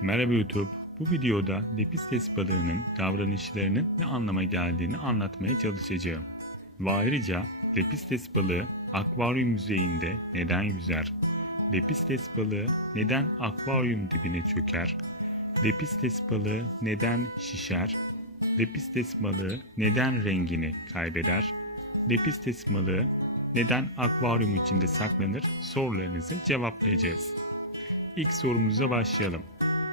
Merhaba YouTube. Bu videoda lepistes balığının davranışlarının ne anlama geldiğini anlatmaya çalışacağım. Ve ayrıca lepistes balığı akvaryum yüzeyinde neden yüzer? Lepistes balığı neden akvaryum dibine çöker? Lepistes balığı neden şişer? Lepistes balığı neden rengini kaybeder? Lepistes balığı neden akvaryum içinde saklanır? Sorularınızı cevaplayacağız. İlk sorumuza başlayalım.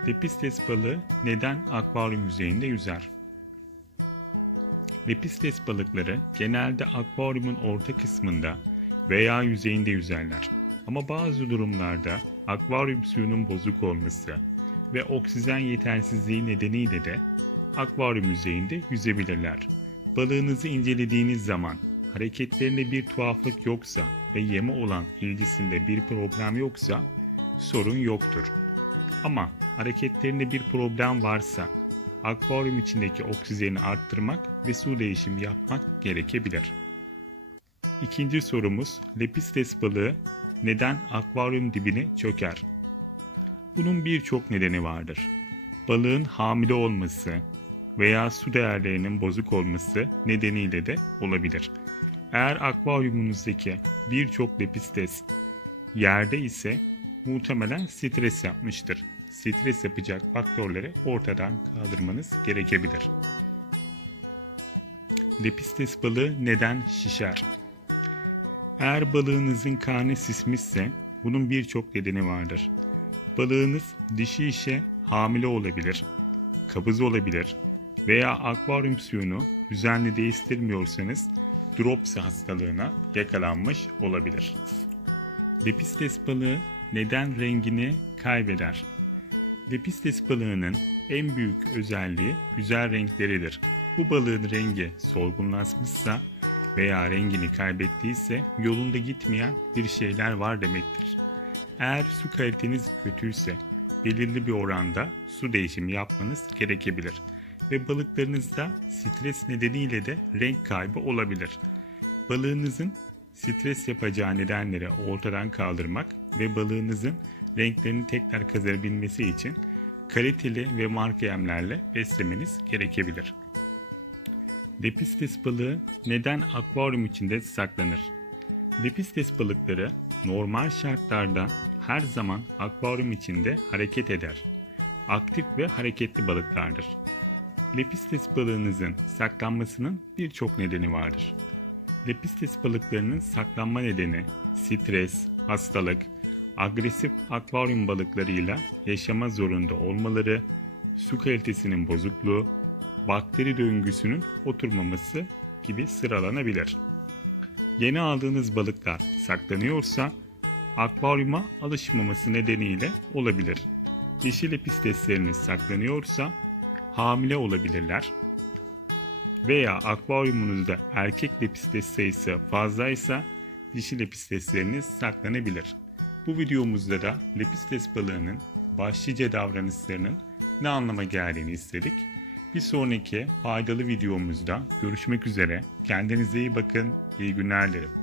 Lepistes balığı neden akvaryum yüzeyinde yüzer? Lepistes balıkları genelde akvaryumun orta kısmında veya yüzeyinde yüzerler. Ama bazı durumlarda akvaryum suyunun bozuk olması ve oksijen yetersizliği nedeniyle de akvaryum yüzeyinde yüzebilirler. Balığınızı incelediğiniz zaman hareketlerinde bir tuhaflık yoksa ve yeme olan ilgisinde bir problem yoksa sorun yoktur. Ama hareketlerinde bir problem varsa akvaryum içindeki oksijeni arttırmak ve su değişimi yapmak gerekebilir. İkinci sorumuz lepistes balığı neden akvaryum dibine çöker? Bunun birçok nedeni vardır. Balığın hamile olması veya su değerlerinin bozuk olması nedeniyle de olabilir. Eğer akvaryumunuzdaki birçok lepistes yerde ise muhtemelen stres yapmıştır. Stres yapacak faktörleri ortadan kaldırmanız gerekebilir. Lepistes balığı neden şişer? Eğer balığınızın karnı sismişse bunun birçok nedeni vardır. Balığınız dişi işe hamile olabilir, kabız olabilir veya akvaryum suyunu düzenli değiştirmiyorsanız dropsy hastalığına yakalanmış olabilir. Lepistes balığı neden rengini kaybeder? Lepistes balığının en büyük özelliği güzel renkleridir. Bu balığın rengi solgunlaşmışsa veya rengini kaybettiyse yolunda gitmeyen bir şeyler var demektir. Eğer su kaliteniz kötüyse belirli bir oranda su değişimi yapmanız gerekebilir ve balıklarınızda stres nedeniyle de renk kaybı olabilir. Balığınızın stres yapacağı nedenleri ortadan kaldırmak ve balığınızın renklerini tekrar kazanabilmesi için kaliteli ve marka yemlerle beslemeniz gerekebilir. Lepistes balığı neden akvaryum içinde saklanır? Lepistes balıkları normal şartlarda her zaman akvaryum içinde hareket eder. Aktif ve hareketli balıklardır. Lepistes balığınızın saklanmasının birçok nedeni vardır. Lepistes balıklarının saklanma nedeni stres, hastalık, agresif akvaryum balıklarıyla yaşama zorunda olmaları, su kalitesinin bozukluğu, bakteri döngüsünün oturmaması gibi sıralanabilir. Yeni aldığınız balıklar saklanıyorsa akvaryuma alışmaması nedeniyle olabilir. Dişi lepistesleriniz saklanıyorsa hamile olabilirler veya akvaryumunuzda erkek lepistes sayısı fazlaysa dişi lepistesleriniz saklanabilir. Bu videomuzda da lepistes balığının başlıca davranışlarının ne anlama geldiğini istedik. Bir sonraki faydalı videomuzda görüşmek üzere. Kendinize iyi bakın. İyi günler dilerim.